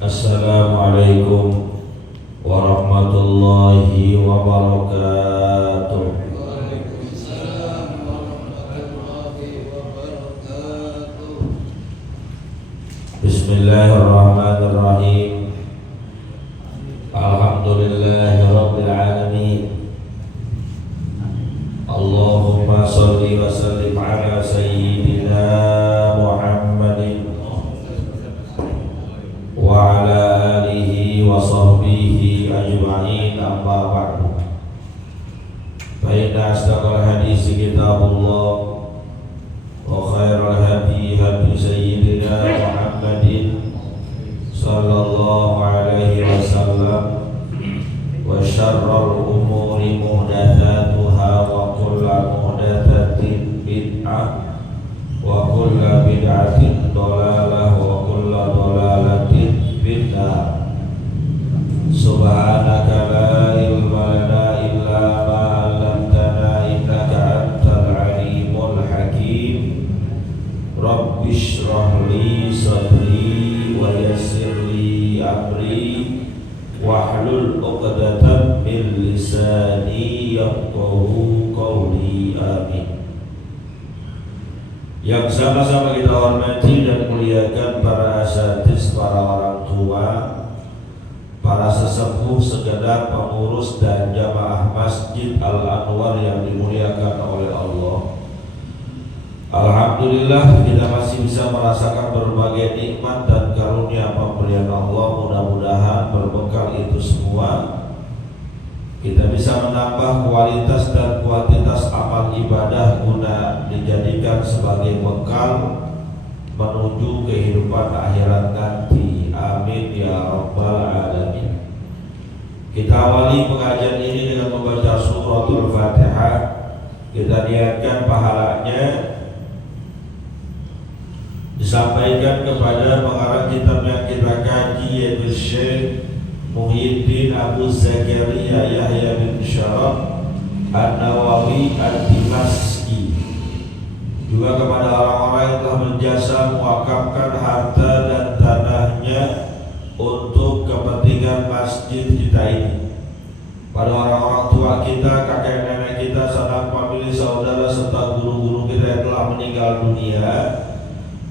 Assalamualaikum warahmatullahi wabarakatuh. Waalaikumsalam warahmatullahi wabarakatuh. Bismillahirrahmanirrahim. Alhamdulillahi rabbil alamin. Allahumma shalli wa sallim ala sayyidina Muhammadin wa ala alihi wa sahbihi ajma'in, amma ba'du. Fa inna asdaqal hadisi kitabullah wa khairal hadi hadi sayyidina Muhammadin sallallahu alaihi wasallam, wa syarrul umuri muhdatsatuha wa kullu muhdatsatin bid'ah wa kullu bid'atin dhalalah wa kullu dhalalatin finnar. Subhanaka la ilma lana illa ma 'allamtana innaka antal alimul hakim. Rabbi shrah li sadri wa yassir li amri wahlul 'uqdatam min lisani yafqahu qawli. Amin. Yang sama-sama kita hormati dan muliakan para asatiz, para orang tua, para sesepuh, segenap pengurus dan jamaah Masjid Al-Anwar yang dimuliakan oleh Allah. Alhamdulillah kita masih bisa merasakan berbagai nikmat dan karunia pemberian Allah. Mudah-mudahan berbekal itu semua kita bisa menambah kualitas dan kuantitas amal ibadah guna dijadikan sebagai bekal menuju kehidupan akhirat nanti. Amin ya rabbal alamin. Kita awali pengajian ini dengan membaca suratul Fatihah. Kita niatkan pahalanya disampaikan kepada pengarang kitab yang kita kaji, yaitu Syekh Muhyiddin Abu Zakaria Yahya bin Syaraf An-Nawawi Ad-Dimashqi, juga kepada orang-orang yang telah berjasa mewakafkan harta dan tanahnya untuk kepentingan masjid kita ini, pada orang-orang tua kita, kakek nenek kita, sanak famili, saudara serta guru-guru kita yang telah meninggal dunia.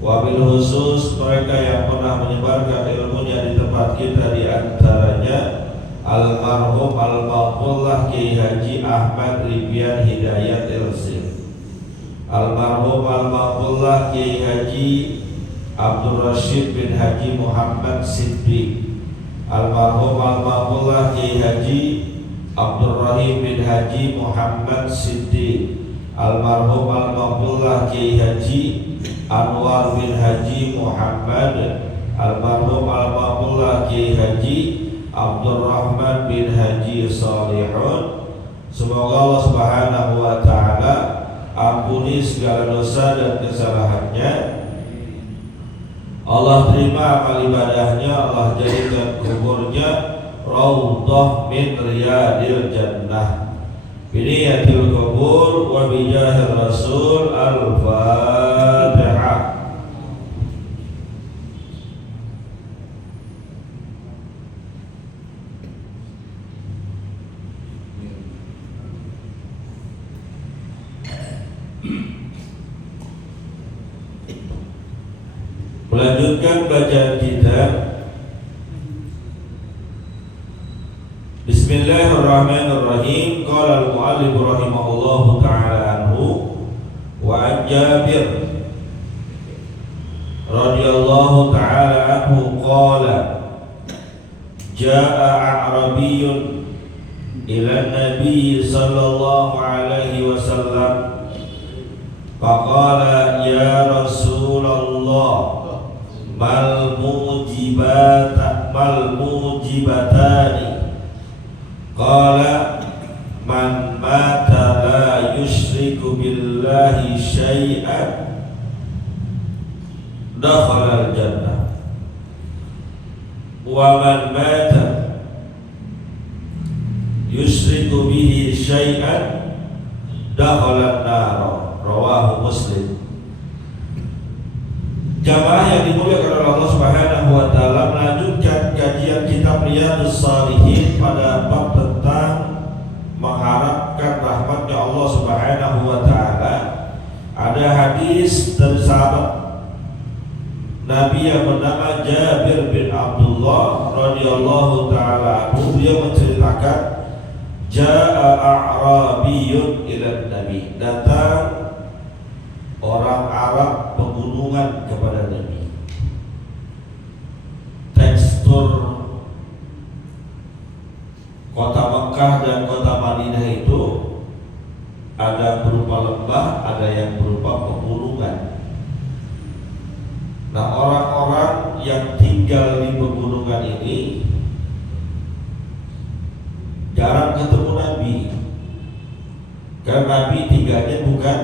Wabil khusus mereka yang pernah menyebarkan ilmunya di tempat kita, di antaranya almarhum al-maqullah Kiai Haji Ahmad Ribian Hidayat LC, almarhum al-maqullah Kiai Haji Abdul Rashid bin Haji Muhammad Siddiq, almarhum al-maqullah Kiai Haji Abdul Rahim bin Haji Muhammad Siddiq, almarhum al-maqullah Kiai Haji Anwar bin Haji Muhammad, almarhum al-maqullah Kiai Haji Abdurrahman bin Haji Salihun. Semoga Allah Subhanahu wa taala ampuni segala dosa dan kesalahannya. Allah terima amal ibadahnya, Allah jadikan kuburnya raudhah min riyadil jannah. Biniyatil kubur wa bijahir rasul. Al-Fatihah. Melanjutkan bacaan kita. Bismillahirrahmanirrahim. Qala al-mu'allif rahimahullahu ta'ala anhu wa an Jabir radhiyallahu ta'ala anhu qala jaa'a a'rabiyyun ila an-nabiy sallallahu alaihi wasallam faqala ya Rasulullah mal mujibatani. Qala man mata la yusyriku billahi syai'an dakhala al-jannah wa man mata yusyriku bihi syai'an dakhala an-nar. Rawahu Muslim. Jamaah yang dimuliakan oleh Allah Subhanahu wa taala, melanjutkan hadis dari sahabat Nabi yang bernama Jabir bin Abdullah radhiyallahu taala anhu, beliau menceritakan jaa a'rabiyun ila Nabi, datang orang Arab pegunungan kepada Nabi. Tekstur kota Mekah dan kota Madinah itu ada berupa lembah, ada yang berupa pegunungan. Nah, orang-orang yang tinggal di pegunungan ini jarang ketemu Nabi, karena Nabi tinggalnya bukan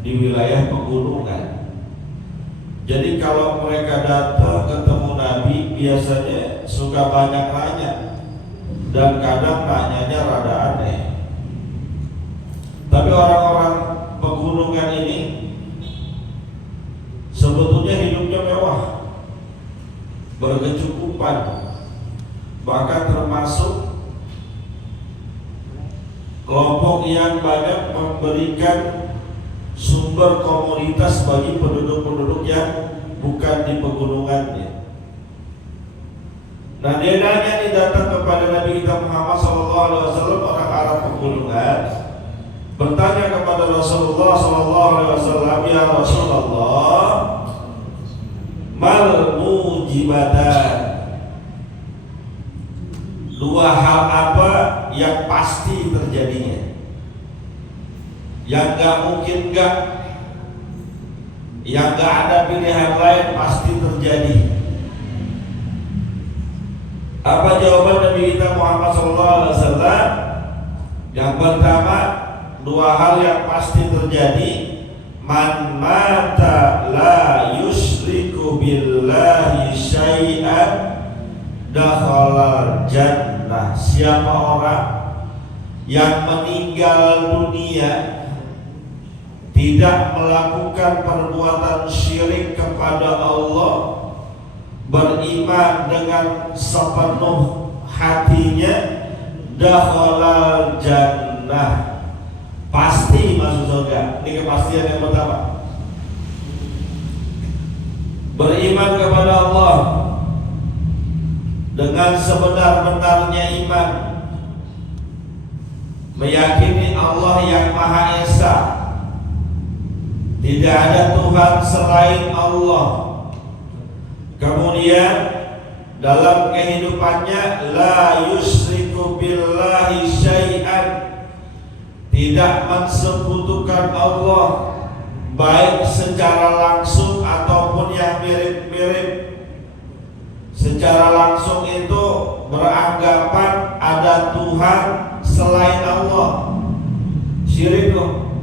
di wilayah pegunungan. Jadi kalau mereka datang ketemu Nabi, biasanya suka banyak nanya, dan kadang nanyanya rada aneh. Tapi orang-orang pegunungan ini sebetulnya hidupnya mewah, berkecukupan, bahkan termasuk kelompok yang banyak memberikan sumber komoditas bagi penduduk-penduduk yang bukan di pegunungannya. Nah, dia nanya nih, datang kepada Nabi kita Muhammad SAW, orang Arab pegunungan, bertanya kepada Rasulullah SAW, ya Rasulullah, mal mujibatan, dua hal apa yang pasti terjadinya, yang gak mungkin gak, yang gak ada pilihan lain pasti terjadi. Apa jawaban Nabi kita Muhammad SAW? Yang pertama, dua hal yang pasti terjadi. Man mata la yusyriku billahi syai'an dakhalal jannah. Siapa orang yang meninggal dunia tidak melakukan perbuatan syirik kepada Allah, beriman dengan sepenuh hatinya, dakhalal jannah, pasti masuk surga. Ini kepastian yang pertama. Beriman kepada Allah dengan sebenar-benarnya iman, meyakini Allah yang Maha Esa, tidak ada Tuhan selain Allah. Kemudian dalam kehidupannya la yusyriku billahi syai'an, tidak mensekutukan Allah baik secara langsung ataupun yang mirip-mirip. Secara langsung itu beranggapan ada Tuhan selain Allah, syirik loh.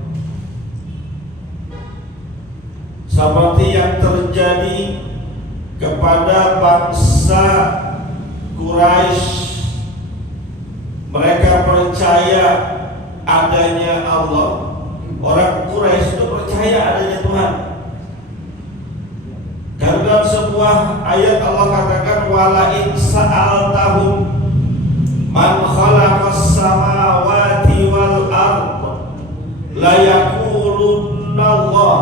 Seperti yang terjadi kepada bangsa Quraisy, mereka percaya adanya Allah. Orang Quraisy itu percaya adanya Tuhan. Karena dalam sebuah ayat Allah katakan, wala in sa'altahum man khalaqas samawati wal ard la yaqulunna Allah.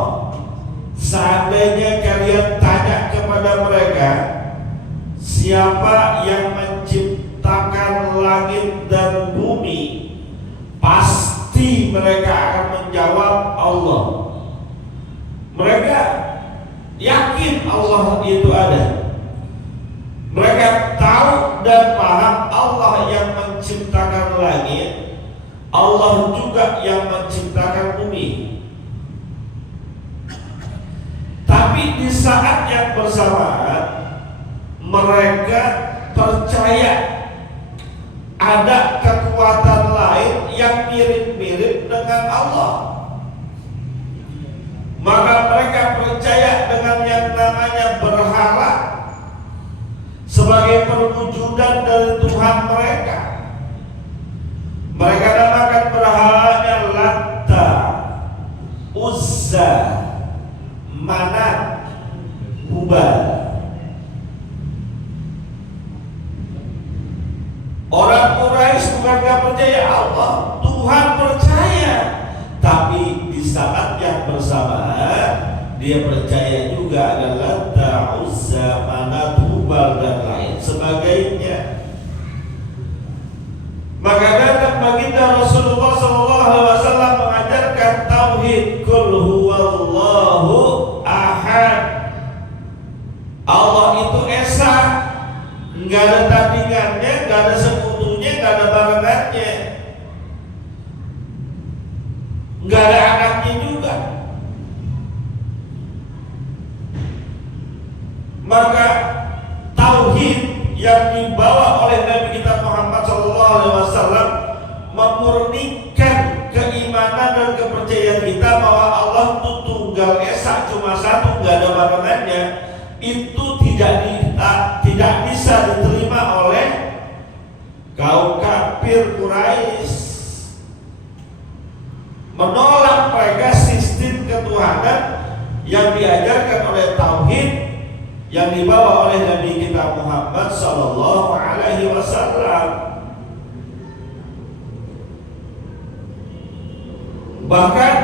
Seandainya kalian tanya kepada mereka, siapa yang menciptakan langit dan bumi, pasti mereka akan menjawab Allah. Mereka yakin Allah itu ada. Mereka tahu dan paham Allah yang menciptakan langit, Allah juga yang menciptakan bumi. Tapi di saat yang bersamaan mereka percaya ada kekuatan lain yang mirip-mirip dengan Allah. Maka mereka percaya dengan yang namanya berhala sebagai perwujudan dari Tuhan mereka. Mereka namakan berhalanya Latta, Uzza, Manat, Hubal. Orang Quraisy bukan gak percaya Allah, Tuhan percaya. Tapi di saat yang bersamaan dia percaya juga ada Lata, Uzza, Manat, Hubal dan lain sebagainya. Maka datang baginda Rasulullah SAW mengajarkan tauhid, Qul huwallahu ahad. Allah itu esa, nggak ada tandingannya, nggak ada sekutunya, nggak ada barengannya, nggak ada anaknya juga. Maka tauhid yang dibawa oleh Nabi kita Muhammad SAW memurnikan keimanan dan kepercayaan kita bahwa Allah itu tunggal esa, cuma satu, nggak ada barengannya. Itu tidak bisa diterima oleh kaum kafir Quraisy. Menolak mereka sistem ketuhanan yang diajarkan oleh tauhid yang dibawa oleh Nabi kita Muhammad sallallahu alaihi wasallam. Bahkan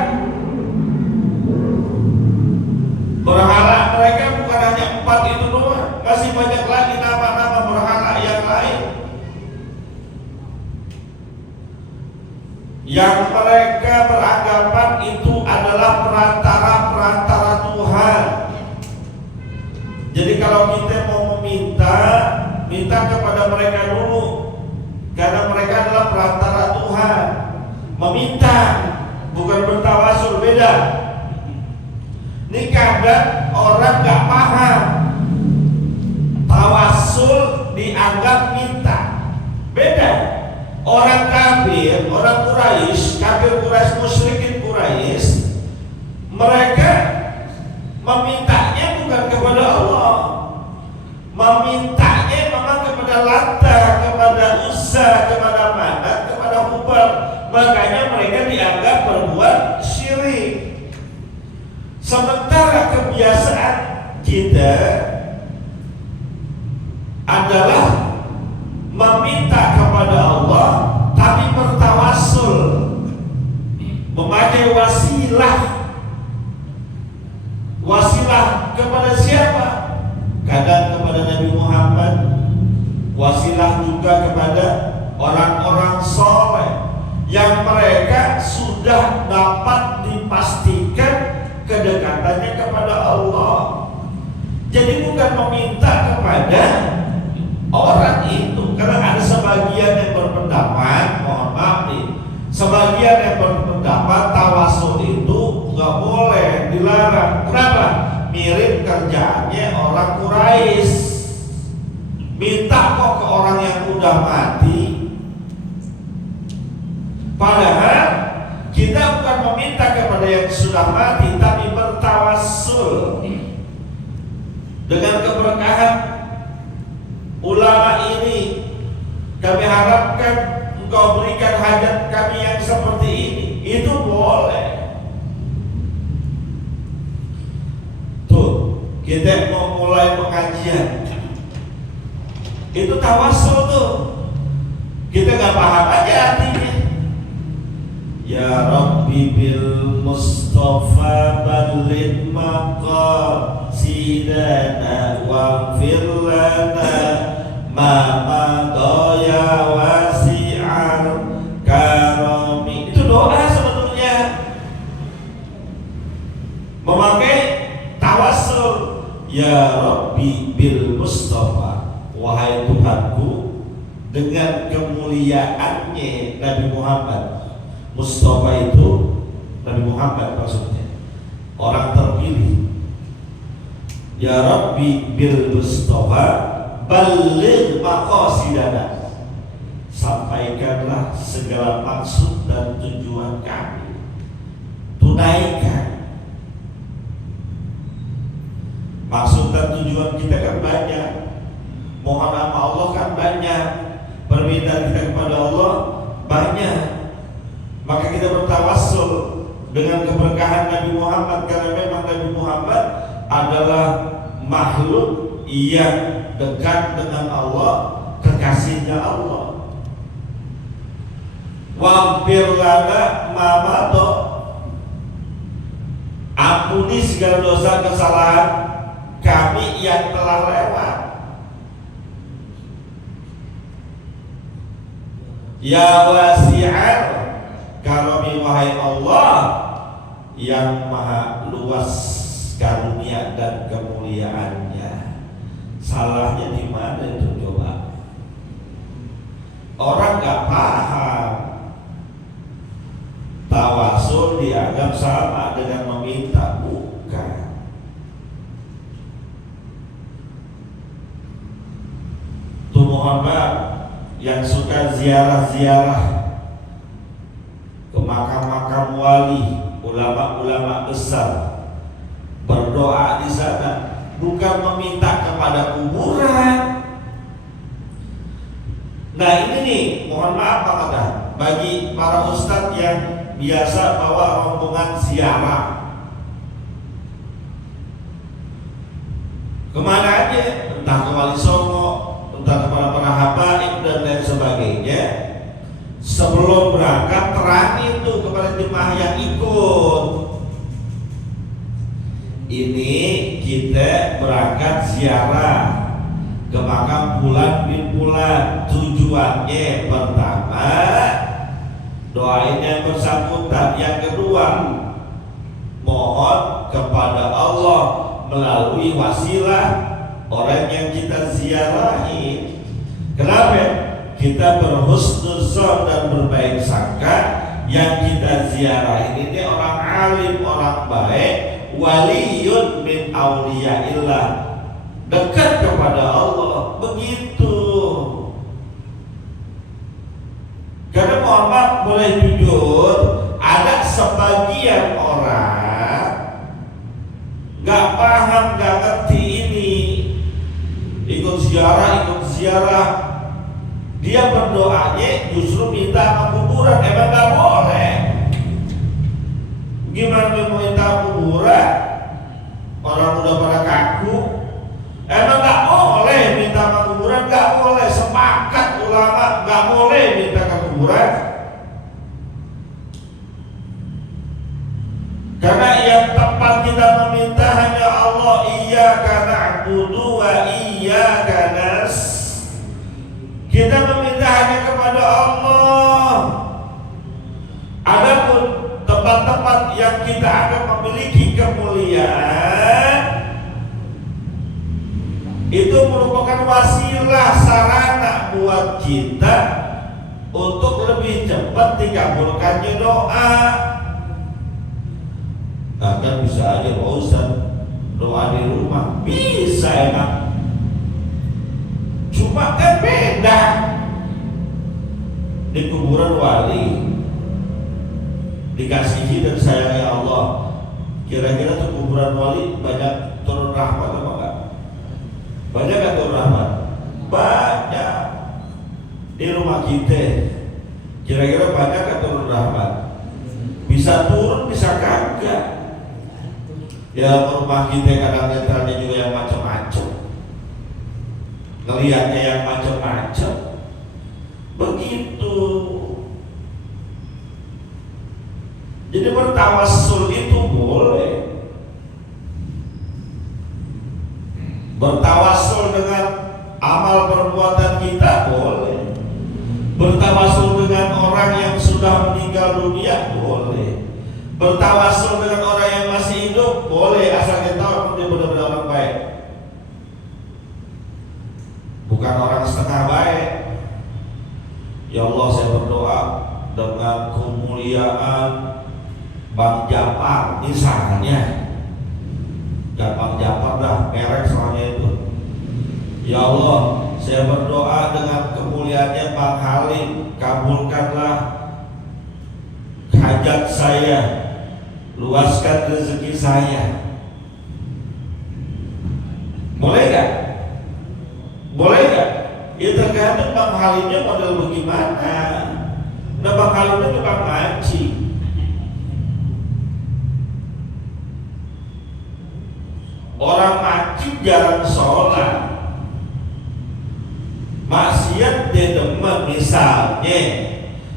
berhala mereka bukan hanya 4 itu doang, masih banyak lagi nama-nama berhala yang lain yang mereka beranggapan itu adalah perantara-perantara Tuhan. Jadi kalau kita mau minta kepada mereka dulu, karena mereka adalah perantara Tuhan. Meminta, bukan bertawasul, beda. Ini kadang orang gak paham. Tawasul dianggap minta, beda. Orang kafir, orang Quraisy, kafir Quraisy, musyrikin Quraisy, mereka memintanya bukan kepada Allah, memintanya memang kepada Lata, kepada Uzza, kepada Manat, kepada Hubal. Makanya mereka dianggap berbuat syirik. Sementara kebiasaan kita adalah meminta kepada Allah tapi bertawassul, memakai wasilah kepada siapa? Kadang kepada Nabi Muhammad, wasilah juga kepada orang-orang soleh yang mereka sudah dapat dipastikan kedekatannya kepada Allah. Jadi bukan meminta kepada orang itu, karena ada sebagian yang berpendapat, mohon maaf nih, sebagian yang berpendapat tawasul itu nggak boleh, dilarang. Kenapa? Mirip kerjaannya orang Quraisy, minta kok ke orang yang udah mati. Padahal kita bukan meminta kepada yang sudah mati, tapi bertawassul dengan keberkahan ulama ini. Kami harapkan engkau berikan hajat kami yang seperti ini. Itu boleh. Tuh, kita mau mulai pengajian, itu tawassul tuh. Kita gak paham aja artinya. Ya Rabbi bil Mustafa balid maqasidana waghfir lana ma madaya wasi'al karami. Itu doa sebetulnya, memakai tawassul. Ya Rabbi bil Mustafa, wahai Tuhanku dengan kemuliaannya Nabi Muhammad. Mustafa itu Nabi Muhammad maksudnya, orang terpilih. Ya Rabbi bil Mustafa balligh maqasidana, sampaikanlah segala maksud dan tujuan kami, tunaikan. Maksud dan tujuan kita kan banyak, mohon nama Allah kan banyak, permintaan kita kepada Allah banyak. Maka kita bertawassul dengan keberkahan Nabi Muhammad, karena memang Nabi Muhammad adalah makhluk yang dekat dengan Allah, kekasihnya Allah. Waghfir lana ma madha, Ampuni segala dosa kesalahan kami yang telah lewat. Ya wasi'al karami, wahai Allah yang maha luas karunia dan kemuliaannya. Salahnya di mana itu coba? Orang gak paham. Tawasul dianggap sama dengan meminta, bukan. Tuh Muhammad yang suka ziarah-ziarah ke makam-makam wali, ulama-ulama besar, berdoa di sana bukan meminta kepada kuburan. Nah ini nih, mohon maaf Pak Kata, bagi para ustadz yang biasa bawa rombongan ziarah, kemana aja, entah ke Wali Songo, entah kepada para habaib dan lain sebagainya, sebelum berangkat terangin tuh kepada jemaah yang ikut, ini kita berangkat ziarah ke makam Fulan bin Fulan. Tujuannya pertama doain yang bersangkutan, yang kedua mohon kepada Allah melalui wasilah orang yang kita ziarahi. Kenapa? Kita berhusnuzon dan berbaik sangka yang kita ziarah ini orang alim, orang baik, waliyun min auliyaillah, dekat kepada Allah. Begitu. Karena mohon maaf, boleh jujur, ada sebagian orang gak paham, gak ngerti ini. Ikut ziarah, dia berdoanya justru minta ke kuburan. Emang gak boleh. Gimana mau minta kuburan? Orang udah pada kaku. Emang gak boleh minta ke kuburan? Gak boleh. Sepakat ulama gak boleh minta ke kuburan. Karena yang tepat kita meminta hanya Allah. Iyyaka na'budu wa iyyaka kita meminta hanya kepada Allah. Adapun tempat-tempat yang kita akan memiliki kemuliaan, itu merupakan wasilah, sarana buat kita untuk lebih cepat dikabulkannya doa. Bahkan bisa aja Pak Ustaz doa di rumah, bisa emang. Cuma kan beda. Di kuburan wali dikasihi dan sayangi Allah, kira-kira tuh kuburan wali banyak turun rahmat apa enggak? Banyak gak turun rahmat? Banyak. Di rumah kita kira-kira banyak gak turun rahmat? Bisa turun, bisa kagak. Ya rumah kita kadang netralnya juga yang macam-macam, ngelihatnya yang macam-macam. Begitu. Jadi bertawassul itu boleh. Bertawassul dengan amal perbuatan kita boleh. Bertawassul dengan orang yang sudah meninggal dunia boleh. Bertawassul dengan orang yang masih hidup boleh, asal kita tahu dia benar-benar orang baik, bukan orang setengah baik. Ya Allah, saya berdoa dengan kemuliaan Bang Japar misalnya, dan Bang Japar dah merek soalnya itu. Ya Allah, saya berdoa dengan kemuliaannya Bang Halim, kabulkanlah hajat saya, luaskan rezeki saya. Boleh gak? Boleh gak? Ya tergantung Bang Halimnya model bagaimana. Nah Bang Halimnya tukang ngaji, orang macam jarang sholat, maksiat dia demen misalnya,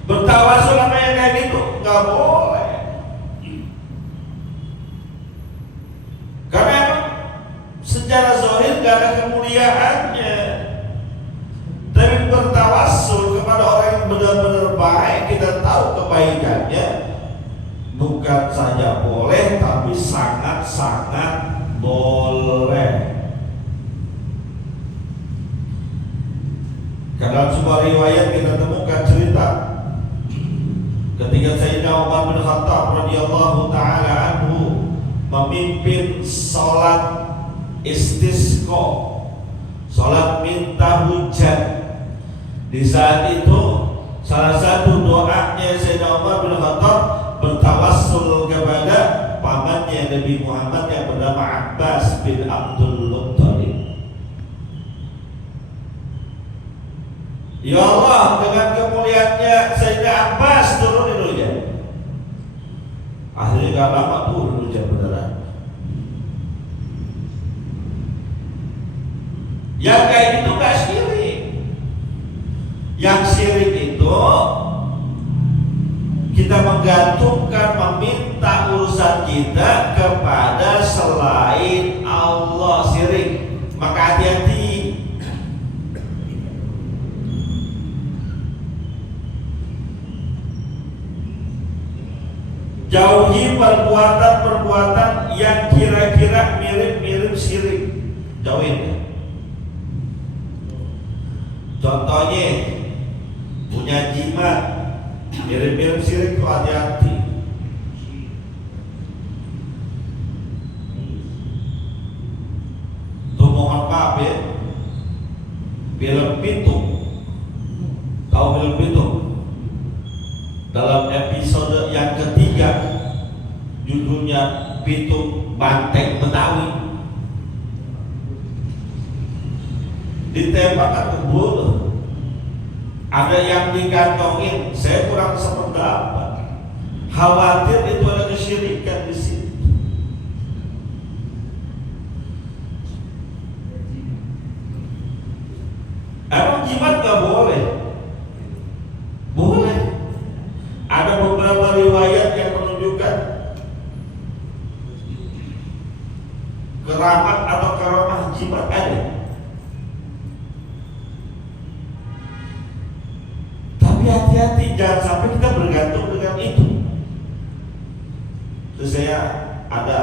bertawasul sama yang kayak gitu nggak boleh. kemuliaannya, tapi bertawassul kepada orang yang benar-benar baik. Kita tahu kebaikannya, bukan saja boleh, tapi sangat-sangat boleh. Karena sebuah riwayat kita temukan cerita ketika Sayyidina Umar bin Khattab radhiyallahu taala anhu memimpin salat istisqa, salat minta hujan. Di saat itu salah satu doanya Sayyidina Umar bin Khattab bertawassul kepada pamannya Nabi Muhammad yang bernama Abbas bin Abdul Muttalib. Ya Allah, dengan kemuliaannya Sayyidina Abbas turunin hujan. Akhirnya gak lama turun hujan beneran. Yang kayak gitu gak syirik. Yang syirik itu kita menggantungkan, meminta urusan kita kepada selain Allah, syirik. Maka hati-hati. Jauhi perbuatan-perbuatan yang kira-kira mirip-mirip syirik. Jauhin. Contohnya punya jimat mirip-mirip syirik, tuh hati-hati. Tuh mohon maaf ya, film Pitung. Tahu film Pitung? Dalam episode yang ketiga, judulnya Pitung Banteng Betawi, ditembakkan ke bulu. Ada yang digantongin, saya kurang sependapat. Khawatir itu ada kesyirikan di situ. Emang jimat gak boleh? Boleh. Ada beberapa riwayat yang menunjukkan keramat atau karamah jimat ada. Tapi hati-hati, jangan sampai kita bergantung dengan itu. Terus saya ada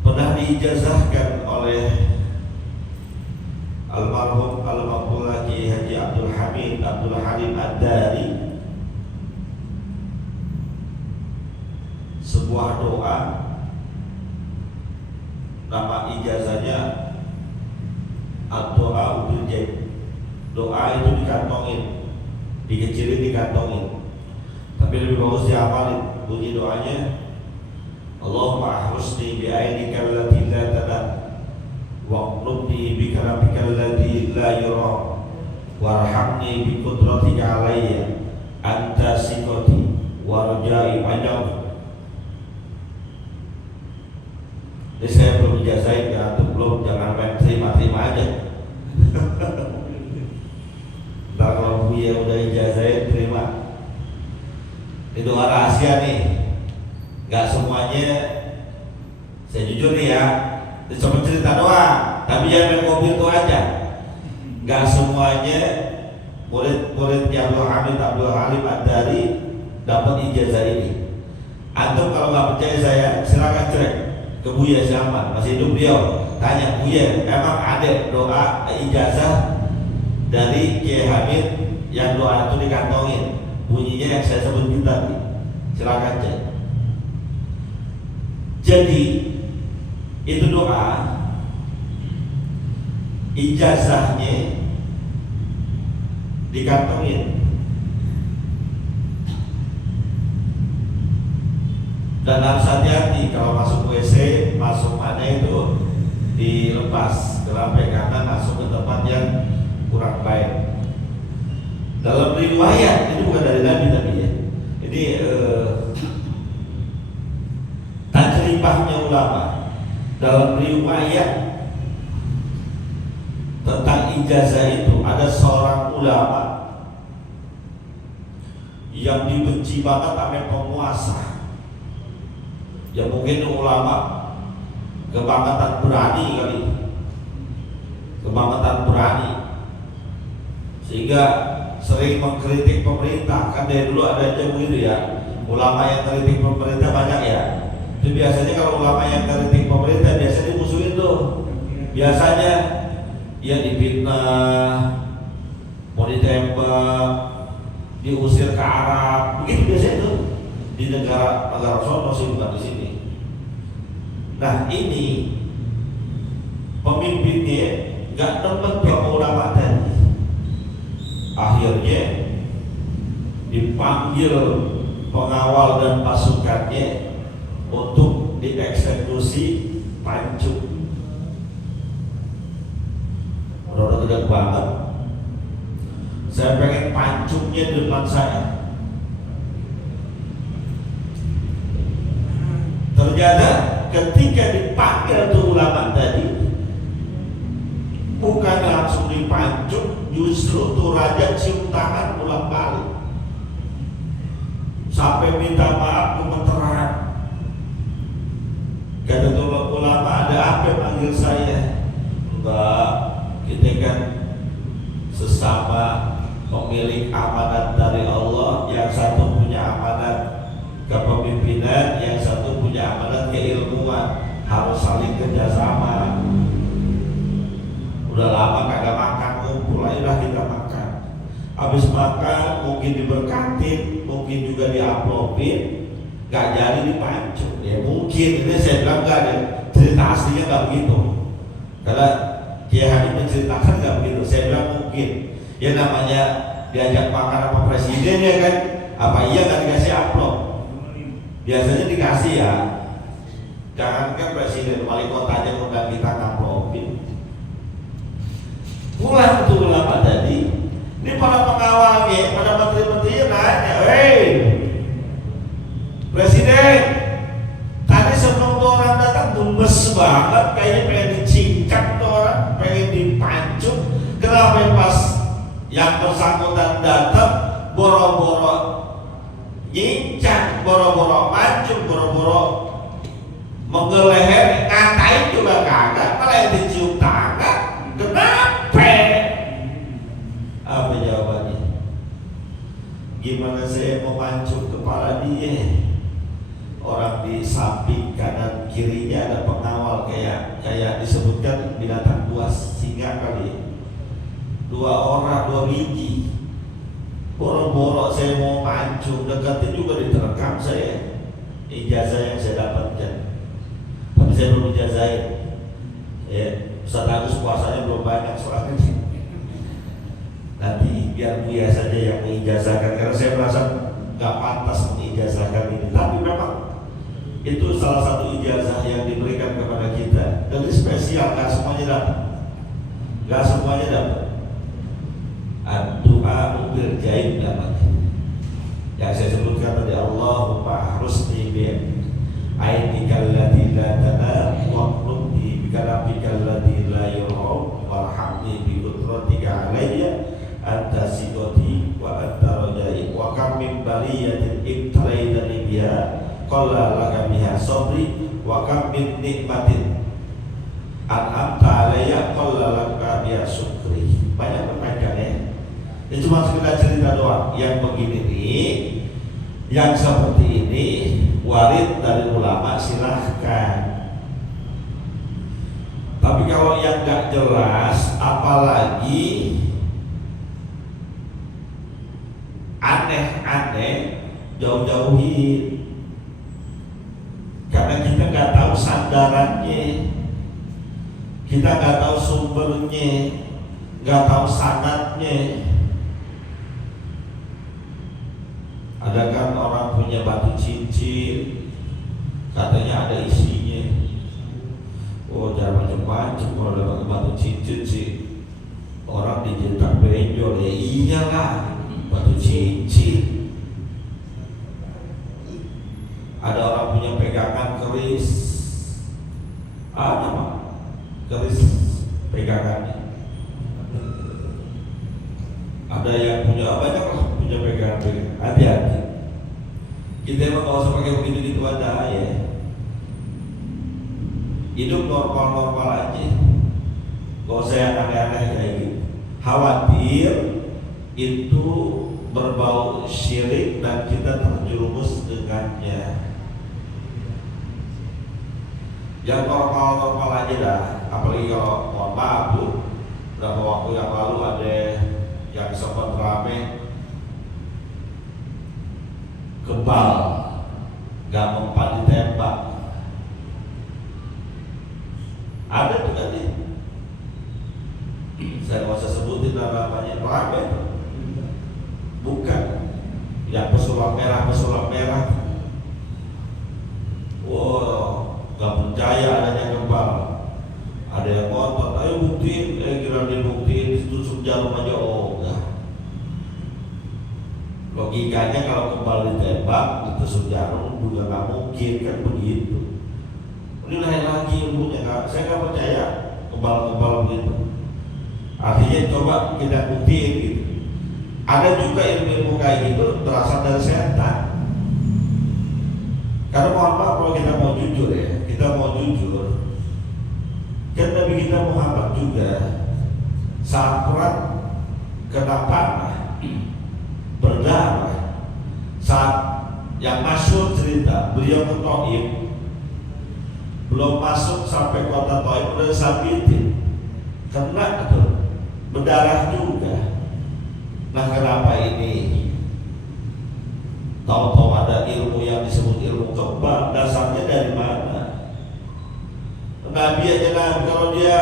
pernah diijazahkan oleh almarhum al-maqbul Kiai Haji Abdul Hamid Abdul Halim Ad-Dari sebuah doa, nama ijazahnya ad-doa bil jaib. Doa itu dikantongin, dikecilin, dikantongin, tapi lebih bagus dihafalin. Bunyi doanya, Allahumma ahusni bi'ainika allati la tadat waqlubni bikaramika alladhi la yura warhamni biqudratika alayya anta sikoti warjai panjang. Ini saya belum ijazahin ya, atau belum, jangan main terima-terima aja. Ntar kalau Buya udah ijazahin, terima. Ini doa rahasia nih, gak semuanya. Saya jujur nih ya, coba cerita doang, tapi jangan main kopi itu aja. Gak semuanya murid-murid Abdul Hamid Abdul Halim Ad-Dari dapat ijazah ini. Antum kalau nggak percaya saya, silakan cek ke Buya Zaman, masih hidup beliau. Tanya Buya, emang ada doa ijazah dari Kiai Hamid yang doa itu dikantongin, bunyinya yang saya sebut tadi? Silakan cek. Jadi itu doa ijazahnya dikantongin, dan harus hati-hati kalau masuk WC, masuk mana itu dilepas gelampai kanan, masuk ke tempat yang kurang baik. Dalam riwayat, ini bukan dari Nabi tapi ya, ini tajribahnya ulama. Dalam riwayat tentang ijazah itu ada seorang ulama yang dibenci banget oleh penguasa. Ya mungkin ulama kebangetan berani kali, kebangetan berani, sehingga sering mengkritik pemerintah. Kan dari dulu ada aja begitu ya, ulama yang kritik pemerintah banyak ya. Itu biasanya kalau ulama yang kritik pemerintah biasanya dimusuhin tuh, biasanya ya difitnah, mau ditembak, diusir ke Arab, begitu biasanya tuh di negara sono sih, bukan di sini. Nah ini pemimpinnya nggak demen sama ulama tadi, akhirnya dipanggil pengawal dan pasukannya untuk dieksekusi pancung. Udah gede banget, saya pengen pancungnya di depan saya. Ternyata ketika dipanggil tuh ulama tadi, bukan langsung dipancung, justru tuh raja cium tangan pulang balik sampai minta maaf gemeteran. Kata tuh ulama, ada apa panggil saya? Enggak, kita kan sesama pemilik amanat dari Allah, yang satu punya amanat kepemimpinan, yang satu punya amanat keilmuan, harus saling kerjasama. Udah lama kagak makan, ngumpul aja kita makan. Habis makan mungkin diberkatin, mungkin juga diaplopin, gak jadi dipancung. Ya mungkin, ini saya bilang gak ada, cerita aslinya gak begitu. Karena Kiai Haji menceritakan gak begitu. Saya bilang mungkin, ya namanya diajak makan sama presiden ya kan, apa iya gak dikasih amplop? Biasanya dikasih ya. Jangan kan presiden, wali kota aja undang kita ngamplopin. Pulang tuh ulama tadi, ini para pengawalnya, pada menteri-menteri nanya, "Hei presiden, tadi sebelum tuh orang datang gemes banget, kayaknya pengen dicingkat tuh orang, pengen dipancung. Kenapa pas yang bersangkutan datang boro-boro nyincang, boro-boro mancung, boro-boro menggeleher, ngatain juga kagak, malah yang dicium tangan. Kenapa?" Apa jawabannya? Gimana saya mau mancung kepala dia? Orang di samping kanan kirinya ada pengawal, kayak disebutkan binatang buas, singa kali. 2 orang, 2 biji. Boro-boro saya mau mancung, deketin juga diterekam saya. Ijazah yang saya dapatkan, tapi saya belum ijazahin. Ya, Ustaz Agus puasanya belum banyak soalnya. Nanti biar Buya saja yang mengijazahkan, karena saya merasa nggak pantas mengijazahkan ini. Tapi memang itu salah satu ijazah yang diberikan kepada kita, dan ini spesial, nggak semuanya dapat, nggak semuanya dapat. Doa bil jaib namanya, yang saya sebutkan tadi, Allahumma husni bi ainikal lati la tanam waqlubni bi kalamikal lati la yurham warhamni bi qudratika alayya anta sigoti wa anta rajai wa kam min baliyatin ibtalaitani biha qalla laka biha sabri wa kam min nikmatin an'amta alayya qalla laka biha syukri. Banyak pertanyaan ya. Ini cuma sekedar cerita doang. Yang begini nih, yang seperti ini, warid dari ulama silahkan. Tapi kalau yang gak jelas, apalagi aneh-aneh, jauh-jauhin. Karena kita gak tahu sandarannya, kita gak tahu sumbernya, gak tahu sanadnya. Ada kan orang punya batu cincin, katanya ada isinya. Oh jangan macam-macam kalau dapat batu cincin sih, orang dicetak benjol. Ya iyalah, batu cincin. Ada orang punya pegangan keris, ada Pak, keris pegangannya. Ada yang punya banyak lah, punya pegangan. Hati-hati. Kita emang gak usah pakai begitu-gitu ada ya. hidup normal-normal aja, gak usah yang aneh-aneh kayak gitu. Khawatir itu berbau syirik dan kita terjerumus dengannya. Yang normal-normal aja dah. Apalagi kalau mohon maaf tuh, beberapa waktu yang lalu ada yang sempat rame kebal, gak mempan ditembak. Ada tuh kan nih, saya nggak usah sebutin namanya, rame. Bukan yang pesulap merah. Wow, gak percaya adanya kebal. Ada yang ngotot, ayo buktiin, kira dibuktiin ditusuk jarum aja, oh enggak. Logikanya kalau kebal ditembak, ditusuk jarum juga nggak mungkin kan begitu. Ini lain lagi ilmunya, saya nggak percaya kebal begitu. Artinya coba kita buktiin gitu. Ada juga ilmu kayak gitu berasal dari setan. Karena mohon maaf kalau kita mau jujur ya, kan Nabi kita Muhammad juga saat perang kena panah, berdarah. Saat yang masyhur cerita beliau ke Taif, belum masuk sampai kota Taif udah disakitin, kena itu berdarah juga. Nah kenapa ini? Tahu-tahu ada ilmu yang disebut ilmu kebal, dasarnya dari mana? Nabi aja Nabi kalau dia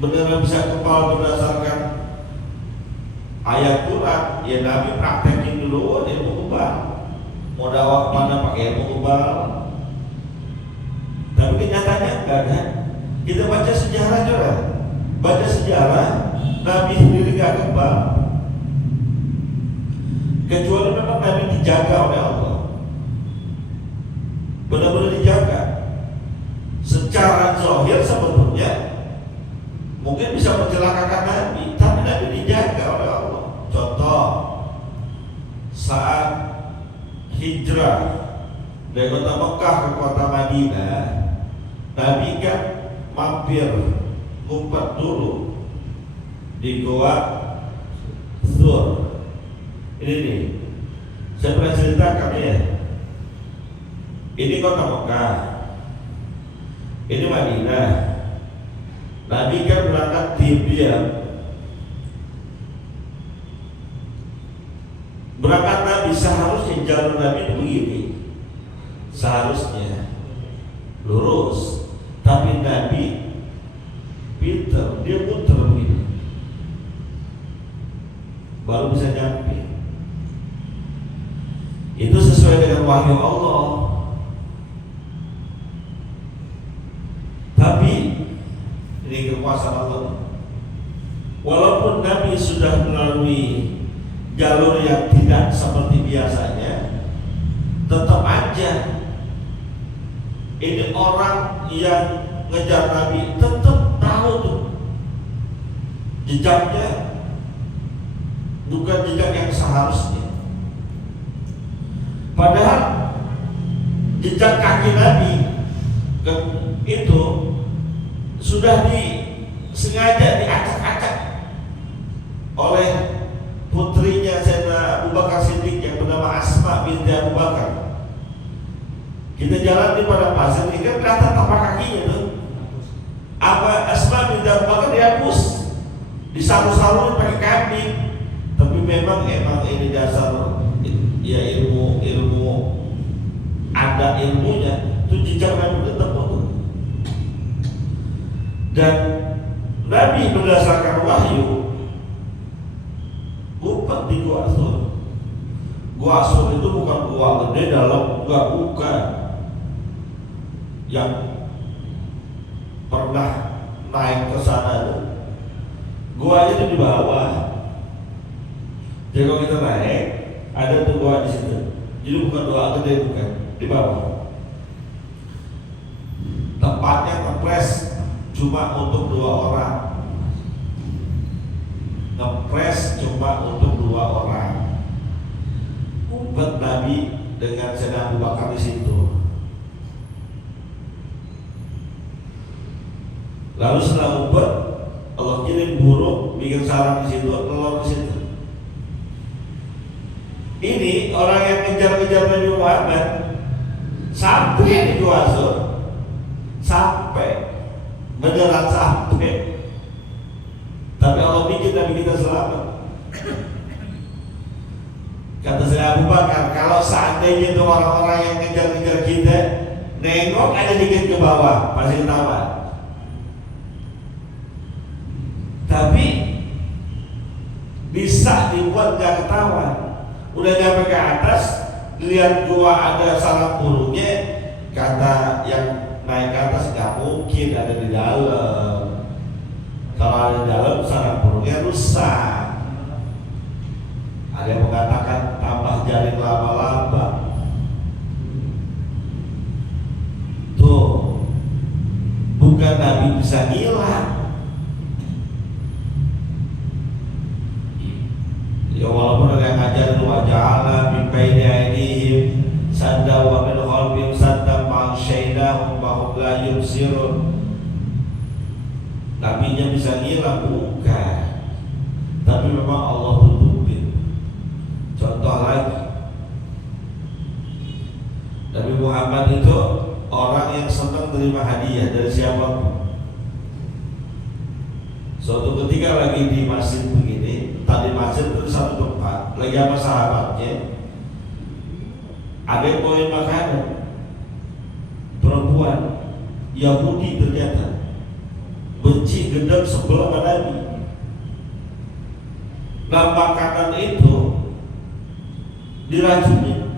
beneran bisa kebal berdasarkan ayat Quran, ya Nabi praktekin dulu ilmu kebal. Mau dakwah mana pakai ilmu kebal? Tapi kenyataannya enggak kan? Kita baca sejarah juga, Nabi sendiri gak kebal, kecuali memang Nabi dijaga oleh Allah, benar-benar dijaga. Secara zahir sebetulnya mungkin bisa mencelakakan Nabi, tapi Nabi dijaga oleh Allah. Contoh, saat hijrah dari kota Mekah ke kota Madinah, Nabi kan mampir ngumpet dulu di Goa Zur. Ini nih, saya pernah ceritakan ya. Ini kota Mekah, ini Madinah. Nabi kan berangkat diam-diam. Berangkat Nabi seharusnya jalur Nabi itu begini, seharusnya lurus, tapi Nabi pinter, dia muter begini, baru bisa nyampe. Itu sesuai dengan wahyu Allah. Tapi ini kekuasaan Allah. Walaupun Nabi sudah melalui jalur yang tidak seperti biasanya, tetap aja ini orang yang ngejar Nabi tetap tahu tuh jejaknya bukan jejak yang seharusnya. Padahal jejak kaki Nabi itu sudah sengaja diacak-acak oleh putrinya Sayyidina Abu Bakar Siddiq yang bernama Asma binti Abu Bakar. Kita jalan di padang pasir ini kan kelihatan tapak kakinya tuh. Asma binti Abu Bakar dihapus, disaru-saru pakai kambing. Tapi memang ini dasar ya ilmu ada ilmunya itu jejak Nabi tetap betul. Dan Nabi berdasarkan wahyu ngumpet di Gua Sur. Gua Sur itu bukan gua gede dalam, bukan. Yang pernah naik ke sana itu guanya itu di bawah. Jadi kalau kita naik ada tuh gua di situ. Jadi bukan gua gede, bukan, di bawah. Tempatnya ngepres cuma untuk 2 orang. Ngepres cuma untuk 2 orang. Umpet Nabi dengan Sayyidina Abu Bakar di situ. Lalu setelah umpet, Allah kirim burung bikin sarang di situ, telur di situ. Ini orang yang ngejar-ngejar Nabi Muhammad sampai di Juasur, sampai beneran sampai. Tapi Allah bikin Nabi kita selamat. Kata Sayyidina Abu Bakar, kalau seandainya itu orang-orang yang ngejar-ngejar kita nengok aja dikit ke bawah, pasti ketawa. Tapi bisa dibuat gak ketawa. Udah nyampe ke atas, lihat gua ada sarang burungnya, kata yang naik ke atas gak mungkin ada di dalam. Kalau ada di dalam, sarang burungnya rusak. Ada yang mengatakan tambah jaring laba-laba. Tuh, bukan Nabi bisa hilang. Ya walaupun ada yang ngajarin wajahna min baini aydihim sadda wa min khalfihim sadda ma'syainahum wa hum la yubsirun. Nabinya bisa hilang, bukan. Tapi memang Allah tutupin. Contoh lagi, Nabi Muhammad itu orang yang senang terima hadiah dari siapapun. Suatu ketika lagi di masjid begini, tadi masjid itu satu tempat, lagi sama sahabatnya, ada yang bawain makanan, perempuan Yahudi ternyata, benci, gendam, sebel sama Nabi. Nah makanan itu diracuni,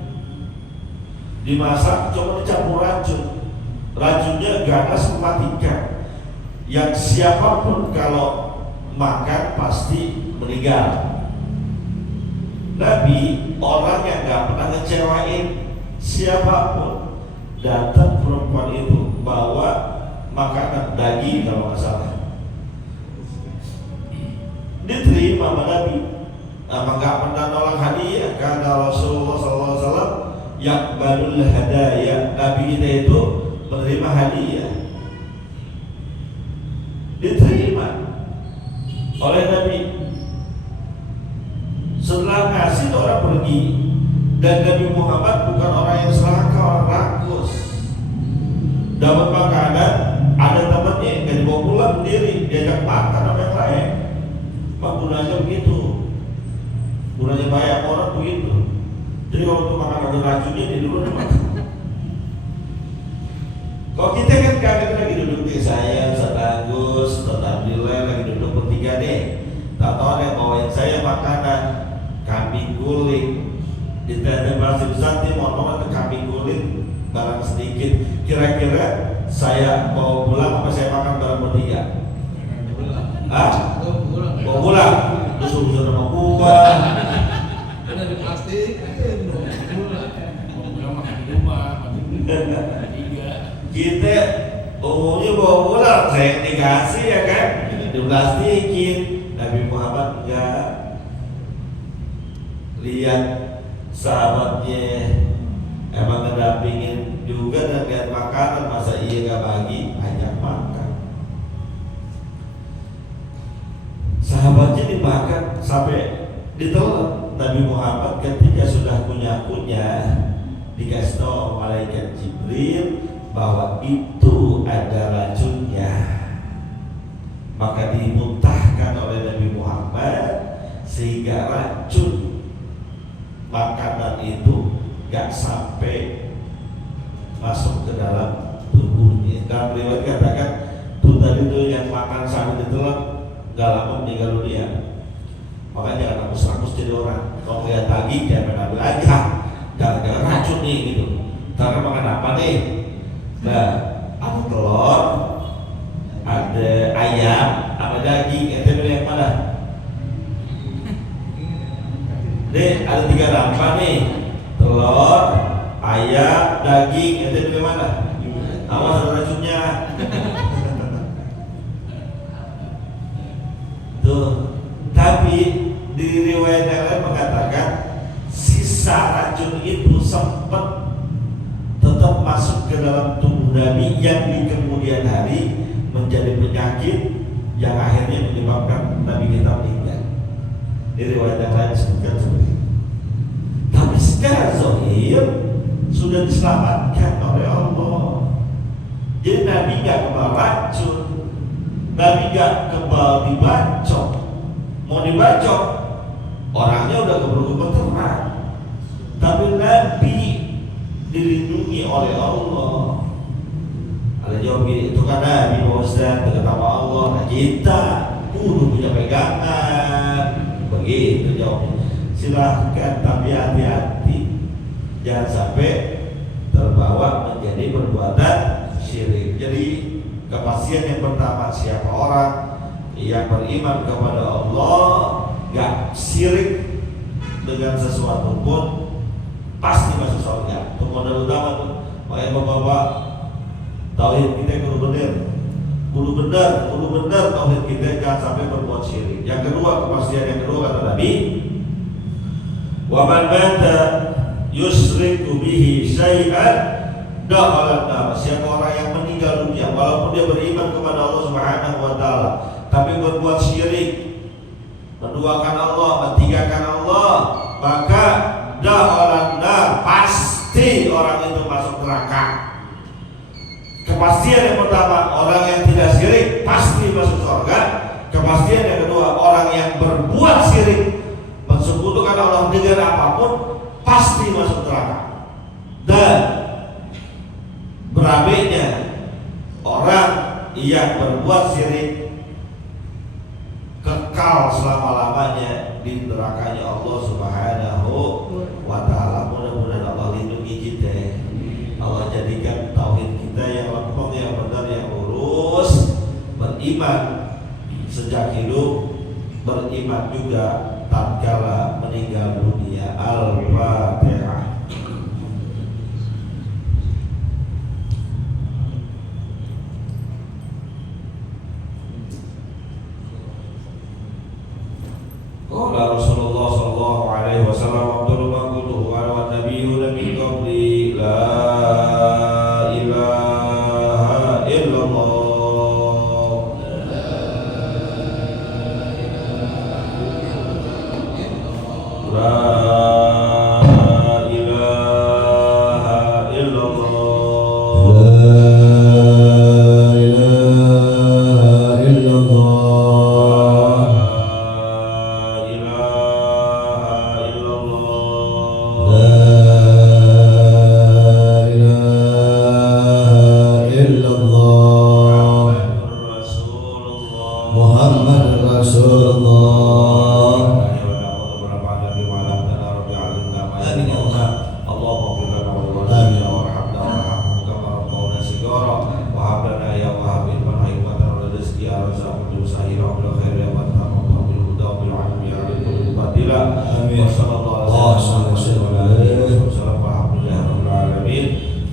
dimasak, coba dicampur racun, racunnya ganas mematikan, yang siapapun kalau makan pasti meninggal. Nabi orang yang gak pernah ngecewain siapapun. Datang perempuan itu bawa makanan daging kalau nggak salah, diterima sama Nabi. Apa nggak pernah nolak hadiah? Karena Rasulullah SAW yaqbalul hadaya, Nabi kita itu menerima hadiah, diterima oleh Nabi. Setelah ngasih orang pergi, dan Nabi Muhammad bukan orang yang serakah, orang rakus. Dapat makanan, ada temannya yang gak dibawa pulang sendiri, diajak makan sama yang lain. Pak gunanya begitu, gunanya banyak orang begitu. Jadi kalau untuk makan ada racunnya, dia dulu makan. Kalau kita kan kagak lagi duduk di saya, Ustaz Agus, Ustaz Abdillah lagi duduk bertiga nih. Tak tahu ada yang bawain saya makanan kambing guling. Di tenda masih besar dia mau ke kambing guling barang sedikit. Kira-kira saya bawa pulang apa saya makan barang bertiga? Bawa pulang. Terus urusan sama gua. Udah di plastik. Makan di rumah, kita umumnya bawa pulang, saya dikasih ya kan, diplastikin. Nabi Muhammad enggak. Lihat sahabatnya emang ngedampingin juga dan lihat makanan, masa iya gak bagi, banyak makan. Sahabatnya dimakan sampai ditelan. Nabi Muhammad ketika sudah kunyah-kunyah dikasih tahu malaikat Jibril bahwa itu ada racunnya, maka dimuntahkan oleh Nabi Muhammad sehingga racun makanan itu gak sampai masuk ke dalam tubuhnya. Dan riwayat katakan tuh tadi tuh yang makan sambil ditelan gak lama meninggal dunia. Makanya jangan rakus-rakus jadi orang. Kalau lihat daging jangan ambil aja, jangan racun nih gitu. Karena makan apa nih? Nah, ada telur, ada ayam, ada daging. Ente pilih yang mana? Nih, ada 3 dampak nih. Telur, ayam, daging. Ente pilih mana? Awas ada racunnya. Tuh. Tapi di riwayat yang lain mengatakan sisa racun itu sempat tetap masuk ke dalam tubuh Nabi yang di kemudian hari menjadi penyakit yang akhirnya menyebabkan Nabi kita meninggal. Di riwayat yang lain disebutkan seperti itu. Tapi secara zahir sudah diselamatkan oleh Allah. Jadi Nabi gak kebal racun, Nabi gak kebal dibacok. Mau dibacok, orangnya udah keburu gemeteran. Tapi Nabi dilindungi oleh Allah. Ada jawab gini, itu kan Nabi Pak Ustaz, dekat sama Allah. Nah kita kudu punya pegangan. Begitu jawabnya. Silahkan, tapi hati-hati, jangan sampai terbawa menjadi perbuatan syirik. Jadi kepastian yang pertama, siapa orang yang beriman kepada Allah gak syirik dengan sesuatu pun pasti masuk surga. Itu modal utama tuh. Makanya bapak-bapak, tauhid kita kudu benar tauhid kita, jangan sampai berbuat syirik. Yang kedua, kepastian yang kedua kata Nabi, wa man mata yusriku bihi syai'an dakhala an-nar. Siapa orang yang meninggal dunia walaupun dia beriman kepada Allah Subhanahu wa taala tapi berbuat syirik, menduakan Allah, mentigakan Allah, maka dakhala an-nar, pasti orang itu masuk neraka. Kepastian yang pertama, orang yang tidak syirik pasti masuk surga. Kepastian yang kedua, orang yang berbuat syirik, mensekutukan Allah dengan apapun, pasti masuk neraka. Dan berabenya orang yang berbuat syirik kekal selama-lamanya di nerakanya Allah Subhanahu wa taala. Mudah-mudahan Allah lindungi kita. Allah jadikan tauhid kita yang lempeng, yang benar, yang lurus. Beriman sejak hidup, beriman juga tatkala meninggal dunia. Al-Fatihah. Qala Rasulullah sallallahu alaihi wasallam, Abdul Maqduh wa nabiyyun min qabli, la ilaha illallah.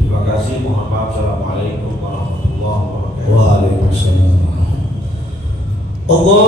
Terima kasih, mohon maaf. Assalamualaikum warahmatullahi wabarakatuh. Waalaikumsalam. Allah